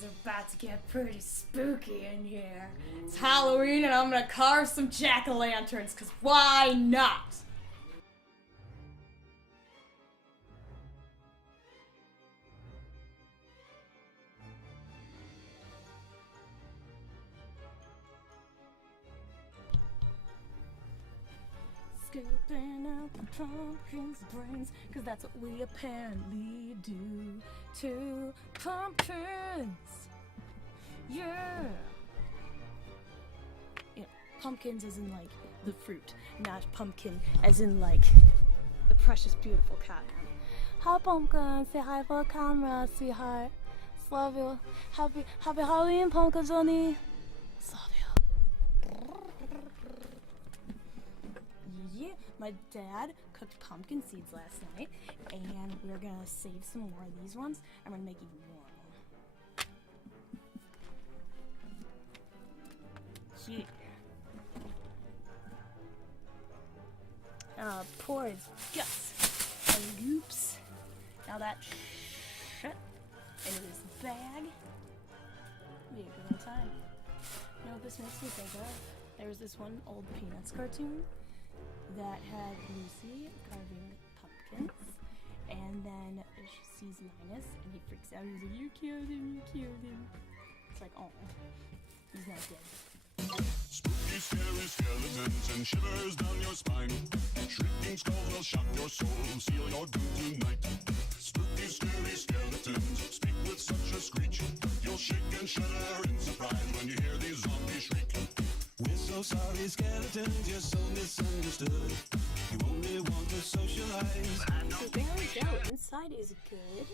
Things are about to get pretty spooky in here. It's Halloween and I'm gonna carve some jack-o'-lanterns, cause why not? Scooping out the pumpkin's brains, cause that's what we apparently do to pumpkins. Yeah. Yeah, pumpkins as in like the fruit, not pumpkin as in like the precious beautiful cat. Hi pumpkin, say hi for the camera, sweetheart. Love you. Happy Halloween, pumpkin Johnny. Love you. Yeah, my dad cooked pumpkin seeds last night, and we're gonna save some more of these ones. I'm gonna make even more of them. Yeah. Pour his guts and goops. Now that shit into this bag. Be a good old time. You know what this makes me think of? There was this one old Peanuts cartoon that had Lucy carving pumpkins, and then she sees Linus and he freaks out. He's like, "You killed him, you killed him." It's like, oh, he's not dead. Spooky, scary skeletons and shivers down your spine. Shrieking skulls will shock your soul, seal your doom tonight. Spooky, scary skeletons speak with such a screech. You'll shake and shudder in surprise when you hear these zombies shriek. We're so sorry, skeletons, you're so misunderstood. You only want to socialize. So there we go. Inside is good.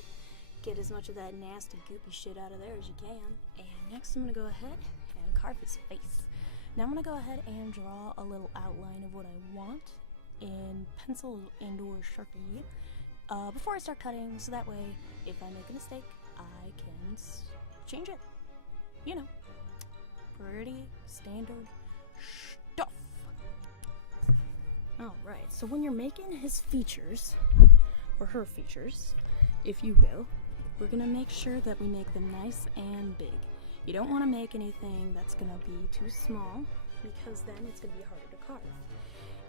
Get as much of that nasty, goopy shit out of there as you can. And next I'm going to go ahead and carve his face. Now I'm going to go ahead and draw a little outline of what I want in pencil and or Sharpie before I start cutting, so that way if I make a mistake, I can change it. You know, pretty standard stuff. Alright, so when you're making his features, or her features, if you will, we're going to make sure that we make them nice and big. You don't want to make anything that's going to be too small, because then it's going to be harder to carve.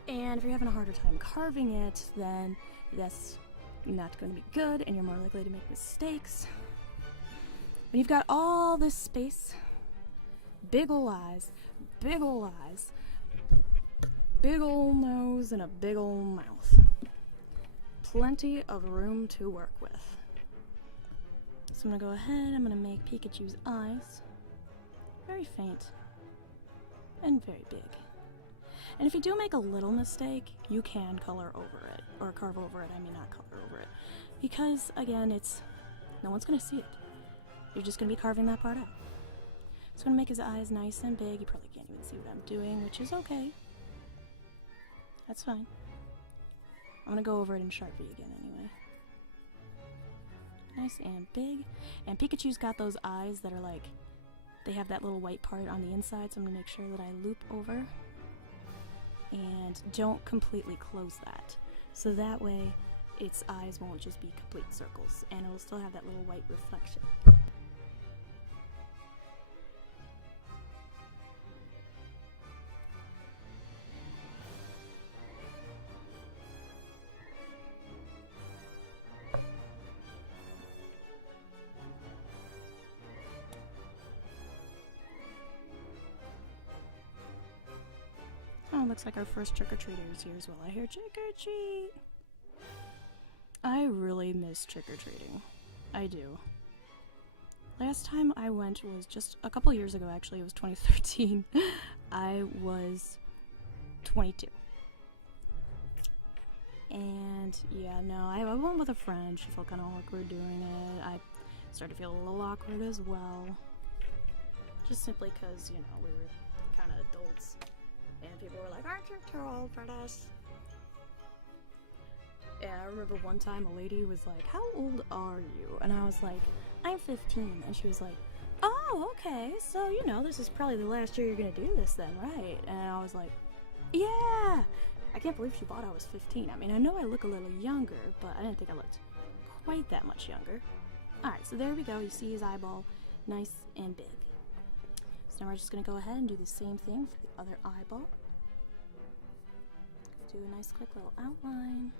And if you're having a harder time carving it, then that's not going to be good, and you're more likely to make mistakes. When you've got all this space, big ol' eyes, big ol' eyes, big ol' nose, and a big ol' mouth. Plenty of room to work with. So I'm going to go ahead, I'm going to make Pikachu's eyes very faint and very big. And if you do make a little mistake, you can color over it, or carve over it, not color over it. Because, again, no one's going to see it. You're just going to be carving that part out. So I'm going to make his eyes nice and big. You probably can't even see what I'm doing, which is okay. That's fine. I'm going to go over it in Sharpie again anyway. Nice and big. And Pikachu's got those eyes that are like, they have that little white part on the inside, so I'm going to make sure that I loop over and don't completely close that. So that way, its eyes won't just be complete circles, and it'll still have that little white reflection. Oh, looks like our first trick-or-treater is here as well. I hear trick-or-treat! I really miss trick-or-treating. I do. Last time I went was just a couple years ago, actually. It was 2013. I was 22. And, yeah, no, I went with a friend. She felt kind of awkward doing it. I started to feel a little awkward as well. Just simply because, you know, we were kind of adults. And people were like, "Aren't you too old for this?" And I remember one time a lady was like, "How old are you?" And I was like, "I'm 15. And she was like, "Oh, okay. So, you know, this is probably the last year you're gonna do this then, right?" And I was like, "Yeah." I can't believe she thought I was 15. I mean, I know I look a little younger, but I didn't think I looked quite that much younger. Alright, so there we go. You see his eyeball. nice and big. So now we're just going to go ahead and do the same thing for the other eyeball. Do a nice quick little outline.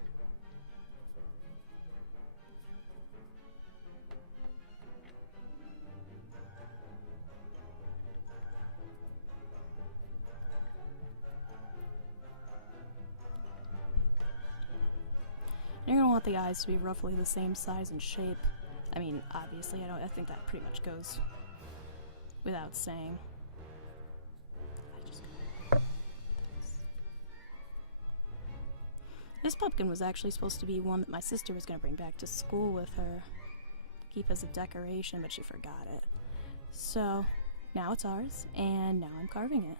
You're going to want the eyes to be roughly the same size and shape. I mean, obviously, I think that pretty much goes without saying. This pumpkin was actually supposed to be one that my sister was going to bring back to school with her to keep as a decoration, but she forgot it. So now it's ours, and now I'm carving it.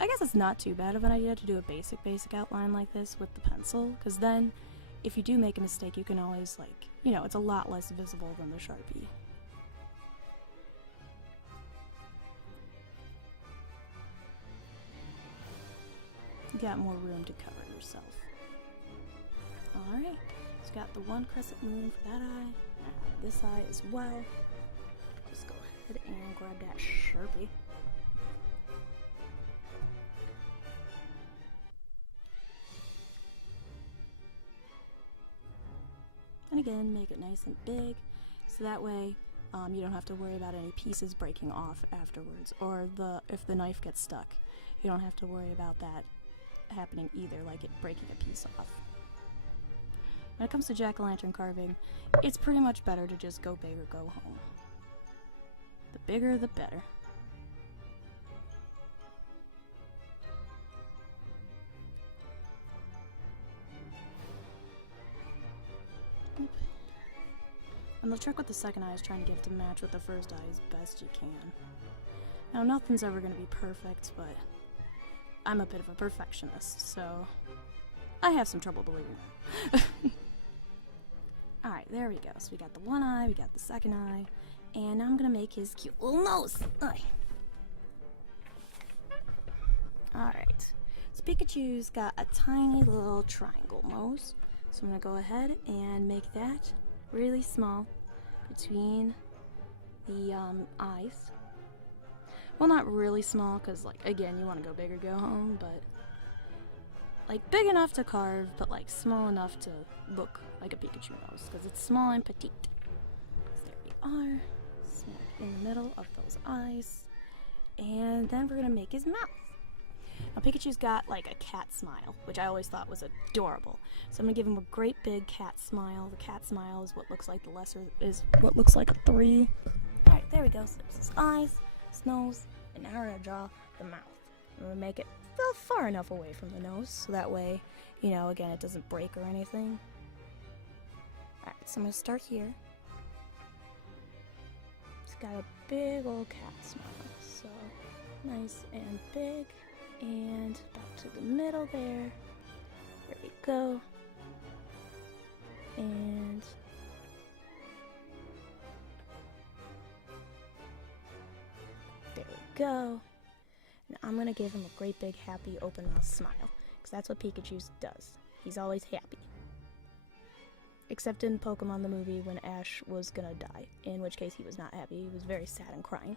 I guess it's not too bad of an idea to do a basic outline like this with the pencil, because then if you do make a mistake, you can always, like, you know, it's a lot less visible than the Sharpie. You got more room to cover yourself. Alright, so got the one crescent moon for that eye, this eye as well. Just go ahead and grab that Sharpie. And again, make it nice and big, so that way you don't have to worry about any pieces breaking off afterwards, or if the knife gets stuck, you don't have to worry about that happening either, like it breaking a piece off. When it comes to jack-o'-lantern carving, it's pretty much better to just go big or go home. The bigger, the better. And the trick with the second eye is trying to get it to match with the first eye as best you can. Now, nothing's ever going to be perfect, but I'm a bit of a perfectionist, so I have some trouble believing that. Alright, there we go. So we got the one eye, we got the second eye, and now I'm going to make his cute little nose. Alright, so Pikachu's got a tiny little triangle nose, so I'm going to go ahead and make that really small between the eyes. Well, not really small, because, like, again, you want to go big or go home, but, like, big enough to carve, but, like, small enough to look like a Pikachu nose, because it's small and petite. So there we are, smack in the middle of those eyes, and then we're going to make his mouth. Now, Pikachu's got, like, a cat smile, which I always thought was adorable. So I'm going to give him a great big cat smile. The cat smile is what looks like the lesser, is what looks like a 3. Alright, there we go. So there's his eyes, his nose, and now we're going to draw the mouth. I'm going to make it far enough away from the nose, so that way, you know, again, it doesn't break or anything. Alright, so I'm going to start here. It's got a big old cat smile, so nice and big. And back to the middle there. There we go. And there we go. And I'm going to give him a great big happy open mouth smile, because that's what Pikachu does. He's always happy. Except in Pokemon the movie when Ash was going to die, in which case he was not happy. He was very sad and crying.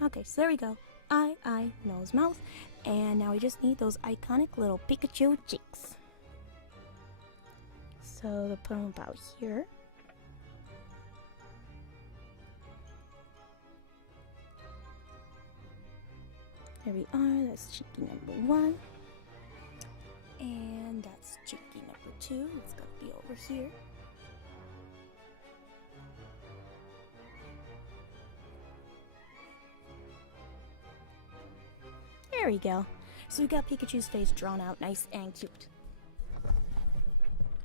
Okay, so there we go. Eye, nose, mouth, and now we just need those iconic little Pikachu cheeks. So we'll put them about here. There we are, that's cheeky number 1. And that's cheeky number 2, it's gonna be over here. There we go. So we got Pikachu's face drawn out nice and cute.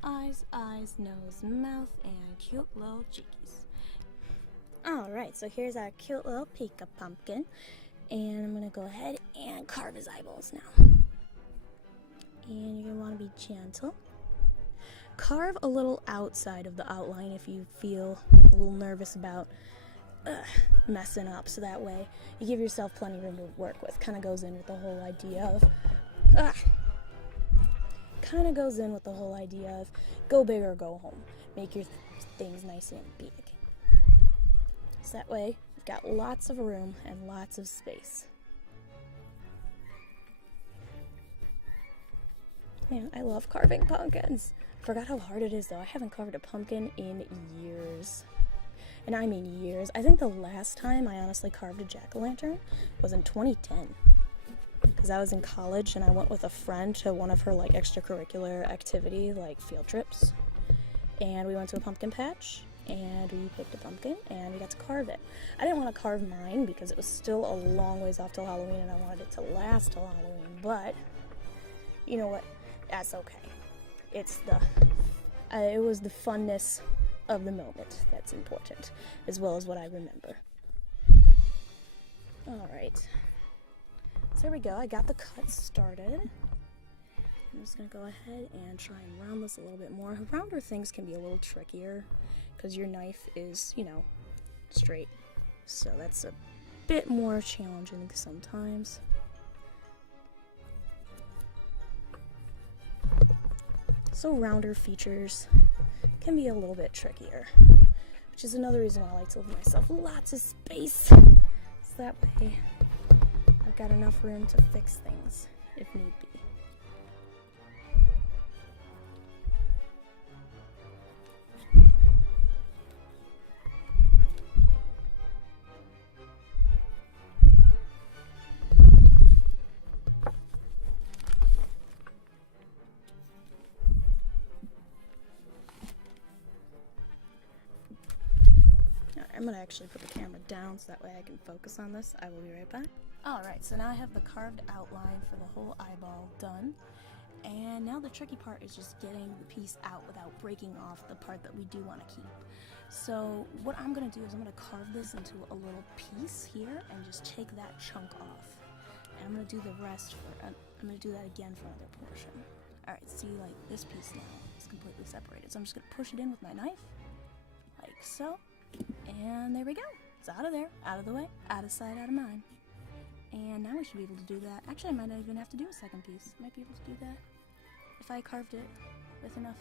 Eyes, nose, mouth, and cute little cheekies. Alright, so here's our cute little Pika pumpkin. And I'm going to go ahead and carve his eyeballs now. And you're going to want to be gentle. Carve a little outside of the outline if you feel a little nervous about messing up, so that way you give yourself plenty of room to work with. Kind of goes in with the whole idea of go big or go home. Make your things nice and big. So that way, we've got lots of room and lots of space. Man, I love carving pumpkins. Forgot how hard it is though. I haven't carved a pumpkin in years. And I mean years. I think the last time I honestly carved a jack-o'-lantern was in 2010. Because I was in college and I went with a friend to one of her like extracurricular activity, like field trips. And we went to a pumpkin patch and we picked a pumpkin and we got to carve it. I didn't want to carve mine because it was still a long ways off till Halloween and I wanted it to last till Halloween, but you know what? That's okay. It's it was the funness of the moment that's important, as well as what I remember. Alright. So there we go, I got the cut started. I'm just going to go ahead and try and round this a little bit more. Rounder things can be a little trickier, because your knife is, you know, straight. So that's a bit more challenging sometimes. So rounder features can be a little bit trickier, which is another reason why I like to leave myself lots of space, so that way I've got enough room to fix things if need be. I'm going to actually put the camera down so that way I can focus on this. I will be right back. Alright, so now I have the carved outline for the whole eyeball done. And now the tricky part is just getting the piece out without breaking off the part that we do want to keep. So what I'm going to do is I'm going to carve this into a little piece here and just take that chunk off. And I'm going to do the rest for, I'm going to do that again for another portion. Alright, see, like this piece now is completely separated. So I'm just going to push it in with my knife, like so. And there we go. It's out of there, out of the way, out of sight, out of mind. And now we should be able to do that. Actually, I might not even have to do a second piece. Might be able to do that if I carved it with enough.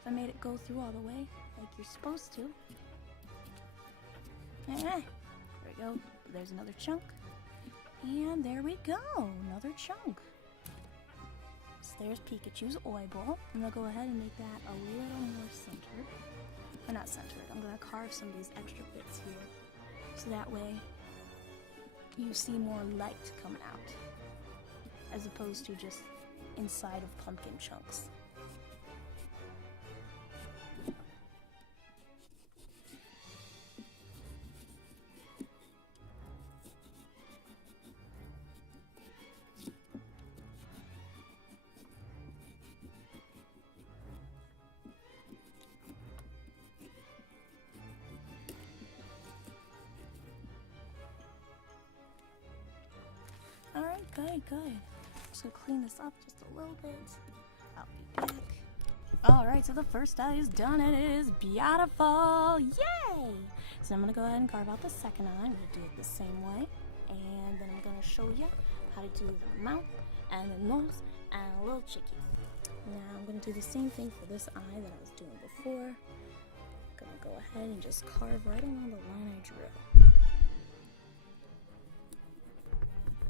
If I made it go through all the way, like you're supposed to. There we go. There's another chunk. And there we go. Another chunk. So there's Pikachu's eyeball. I'm going to go ahead and make that a little more centered. Or not centered. I'm going to carve some of these extra bits here. So that way you see more light coming out. As opposed to just inside of pumpkin chunks. Alright, good. Just gonna clean this up just a little bit. I'll be back. Alright, so the first eye is done and it is beautiful! Yay! So I'm gonna go ahead and carve out the second eye. I'm gonna do it the same way. And then I'm gonna show you how to do the mouth and the nose and a little cheeky. Now I'm gonna do the same thing for this eye that I was doing before. I'm gonna go ahead and just carve right along the line I drew.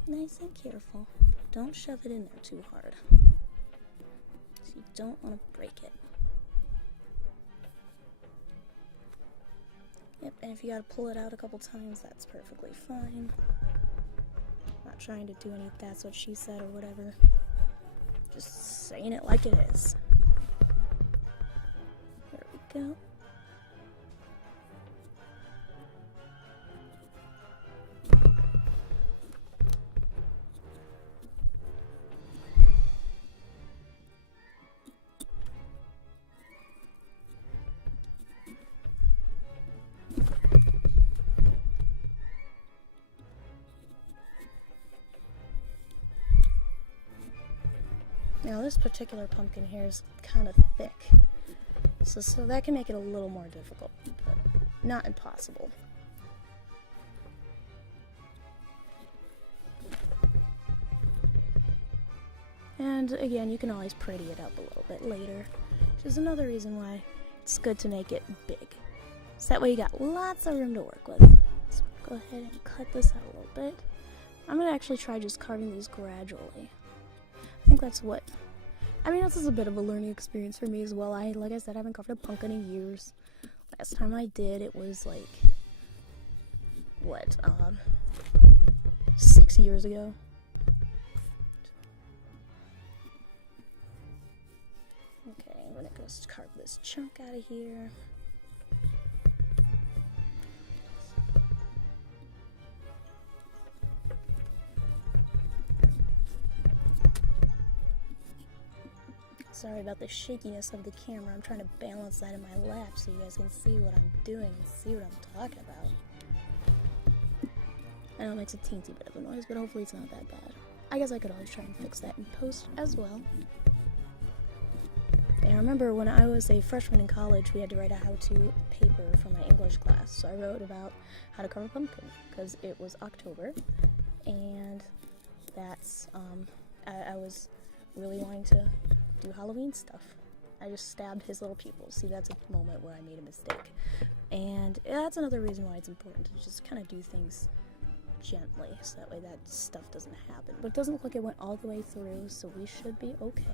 Nice and careful. Don't shove it in there too hard. So you don't want to break it. Yep, and if you gotta pull it out a couple times, that's perfectly fine. Not trying to do any that's what she said or whatever. Just saying it like it is. There we go. Now this particular pumpkin here is kind of thick, so that can make it a little more difficult, but not impossible. And again, you can always pretty it up a little bit later, which is another reason why it's good to make it big. So that way you got lots of room to work with. So go ahead and cut this out a little bit. I'm gonna actually try just carving these gradually. I think that's what, I mean, this is a bit of a learning experience for me as well. Like I said, I haven't carved a pumpkin in years. Last time I did, it was like, what, 6 years ago. Okay, I'm gonna go carve this chunk out of here. Sorry about the shakiness of the camera. I'm trying to balance that in my lap so you guys can see what I'm doing and see what I'm talking about. I know it makes a teensy bit of a noise, but hopefully it's not that bad. I guess I could always try and fix that in post as well. And I remember when I was a freshman in college, we had to write a how-to paper for my English class. So I wrote about how to carve a pumpkin because it was October, and that's I was really wanting to do Halloween stuff. I just stabbed his little pupils. See, that's a moment where I made a mistake. And that's another reason why it's important to just kind of do things gently, so that way that stuff doesn't happen. But it doesn't look like it went all the way through, so we should be okay.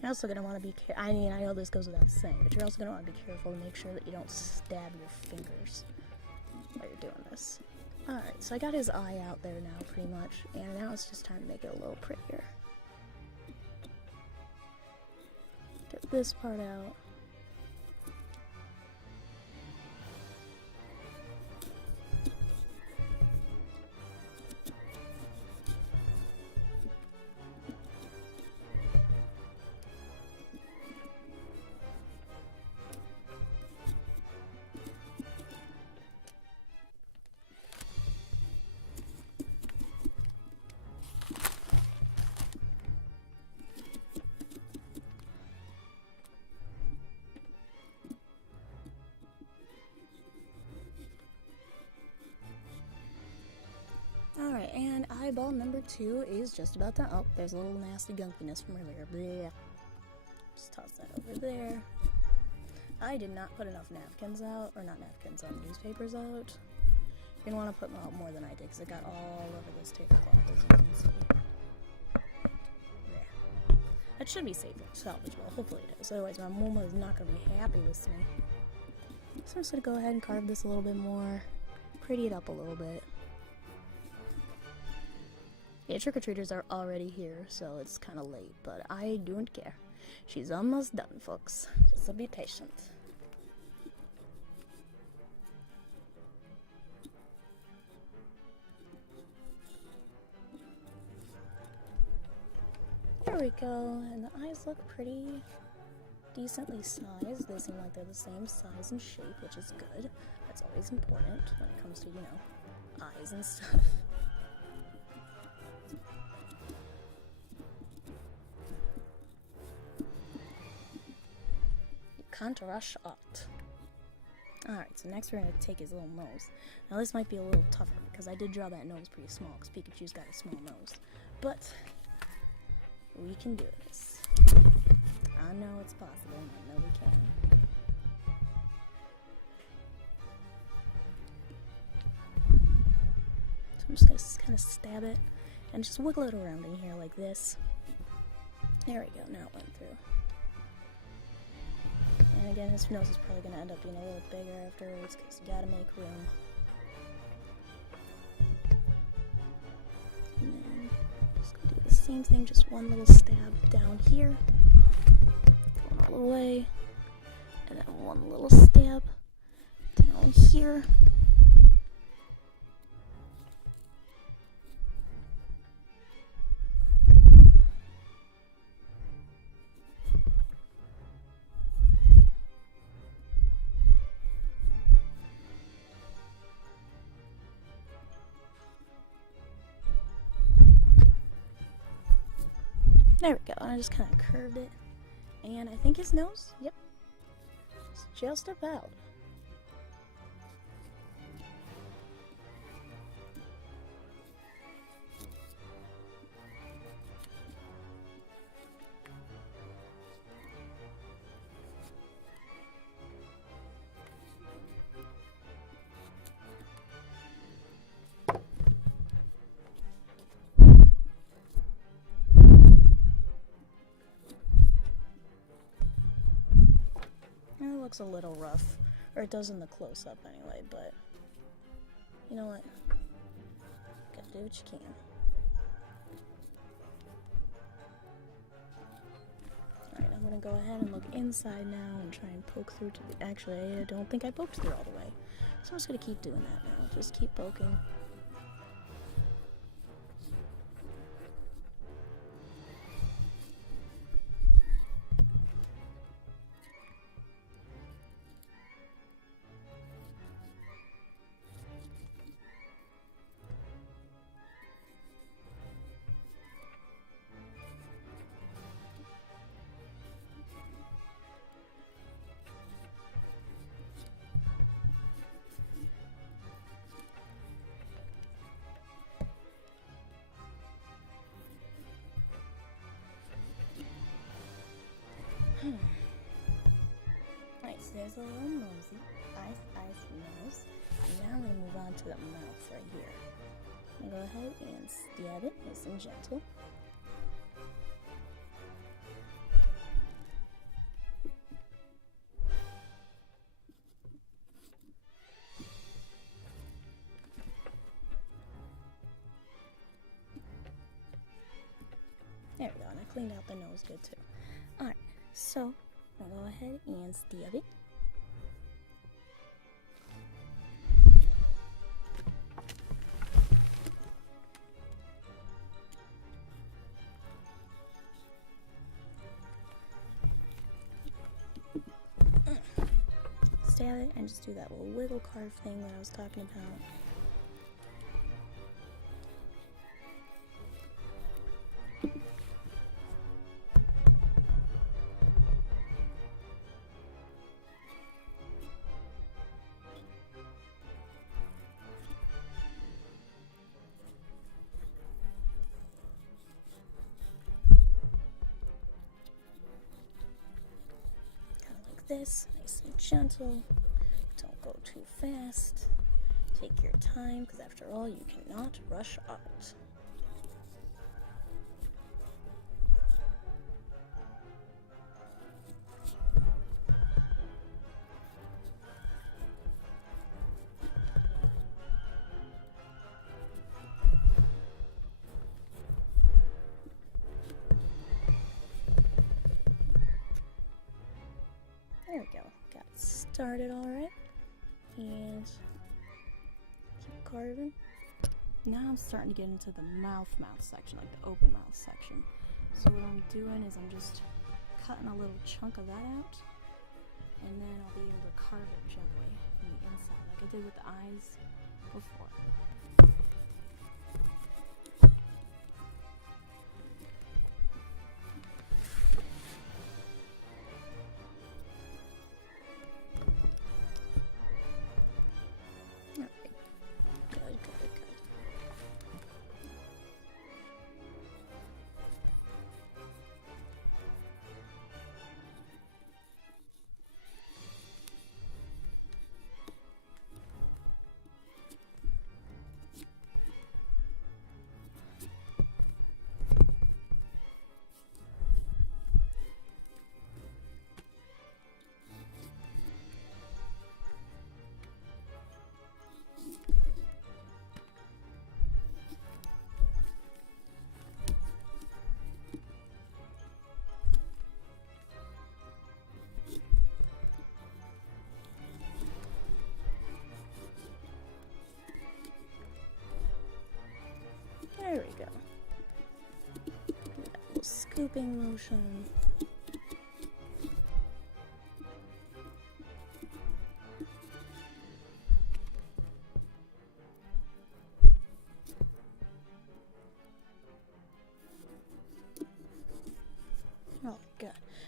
You're also going to want to be careful. I mean, I know this goes without saying, but you're also going to want to be careful to make sure that you don't stab your fingers while you're doing this. Alright, so I got his eye out there now, pretty much, and now it's just time to make it a little prettier. Get this part out. Alright, and eyeball number 2 is just about done. Oh, there's a little nasty gunkiness from earlier. Blech. Just toss that over there. I did not put enough napkins out, or not napkins, newspapers out. You're going to want to put out more than I did, because it got all over this tablecloth, as you can see. Yeah. That should be safe and salvageable. Hopefully it is. Otherwise, my mama is not going to be happy with me. So I'm just going to go ahead and carve this a little bit more. Pretty it up a little bit. Yeah, trick-or-treaters are already here, so it's kind of late, but I don't care. She's almost done, folks. Just be patient. There we go, and the eyes look pretty decently sized. They seem like they're the same size and shape, which is good. That's always important when it comes to, you know, eyes and stuff. Rush art. Alright, so next we're going to take his little nose. Now this might be a little tougher because I did draw that nose pretty small because Pikachu's got a small nose. But we can do this. I know it's possible. I know we can. So I'm just going to kind of stab it and just wiggle it around in here like this. There we go. Now it went through. And again, his nose is probably going to end up being a little bigger afterwards because you gotta make room. And then just gonna do the same thing, just one little stab down here, going all the way, and then one little stab down here. There we go. And I just kind of curved it. And I think his nose, yep, it's just about. It looks a little rough, or it does in the close-up anyway, but you know what? Gotta do what you can. Alright, I'm gonna go ahead and look inside now and try and poke through to the... Actually, I don't think I poked through all the way, so I'm just gonna keep doing that now. Just keep poking. Alright, so there's a little nosy, eyes, nose. And now we're going to move on to the mouth right here. I'm going to go ahead and stab it nice and gentle. There we go, and I cleaned out the nose good too. Alright, so I'll go ahead and stab it. Stab it and just do that little wiggle carve thing that I was talking about. This nice and gentle. Don't go too fast. Take your time, because after all, you cannot rush art. There we go. Got started alright. And keep carving. Now I'm starting to get into the mouth section, like the open mouth section. So what I'm doing is I'm just cutting a little chunk of that out, and then I'll be able to carve it gently from the inside, like I did with the eyes before. There we go. Do that little scooping motion.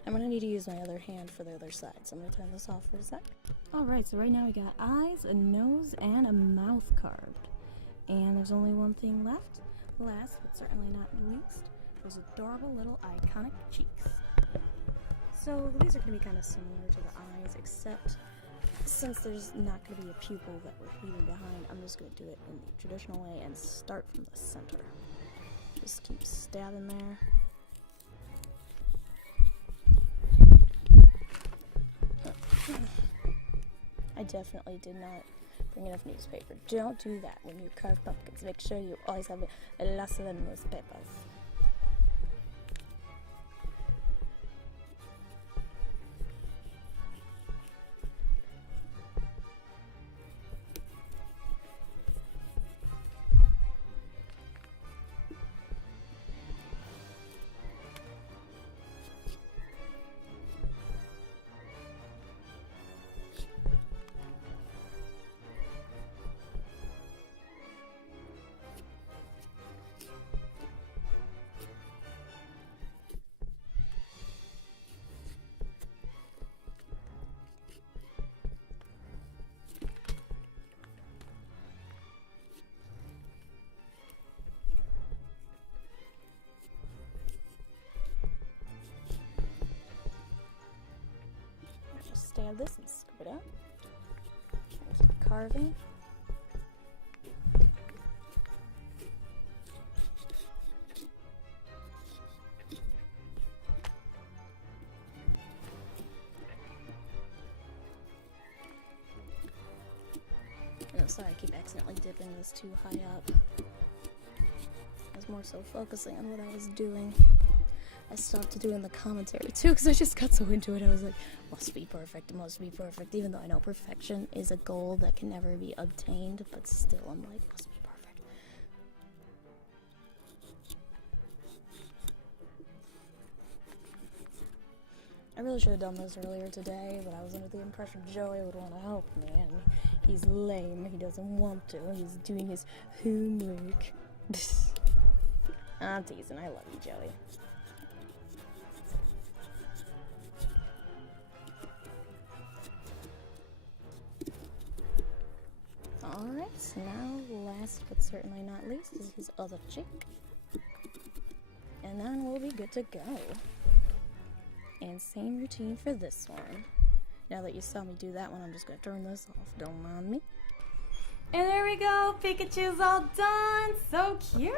I'm gonna need to use my other hand for the other side, so I'm gonna turn this off for a sec. Alright, so right now we got eyes, a nose, and a mouth carved. And there's only one thing left. Last, but certainly not least, those adorable little iconic cheeks. So these are gonna be kind of similar to the eyes, except since there's not gonna be a pupil that we're leaving behind, I'm just gonna do it in the traditional way and start from the center. Just keep stabbing there. I definitely did not bring enough newspaper. Don't do that when you carve pumpkins. Make sure you always have a lot of newspapers. Stab this and scoop it out. Keep carving. Oh, sorry, I keep accidentally dipping this too high up. I was more so focusing on what I was doing. I stopped doing the commentary too because I just got so into it. I was like, must be perfect, even though I know perfection is a goal that can never be obtained, but still I'm like, must be perfect. I really should have done this earlier today, but I was under the impression Joey would want to help me, and he's lame, he doesn't want to, he's doing his homework. I'm teasing, I love you, Joey. Alright, so now last but certainly not least is his other cheek. And then we'll be good to go. And same routine for this one. Now that you saw me do that one, I'm just gonna turn this off. Don't mind me. And there we go! Pikachu's all done! So cute!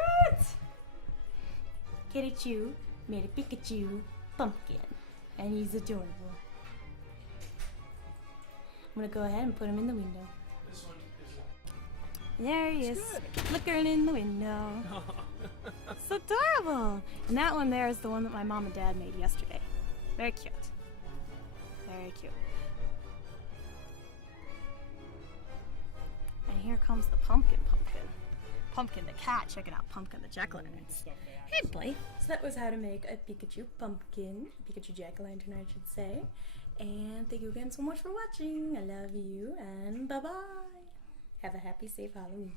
Katichu made a Pikachu pumpkin. And he's adorable. I'm gonna go ahead and put him in the window. There he is, flickering in the window. So adorable! And that one there is the one that my mom and dad made yesterday. Very cute. Very cute. And here comes the pumpkin. Pumpkin the cat, checking out Pumpkin the Jack-o'-Lantern. Hey boy! So that was how to make a Pikachu pumpkin. Pikachu Jack-o'-Lantern, I should say. And thank you again so much for watching. I love you, and bye-bye! Have a happy, safe Halloween.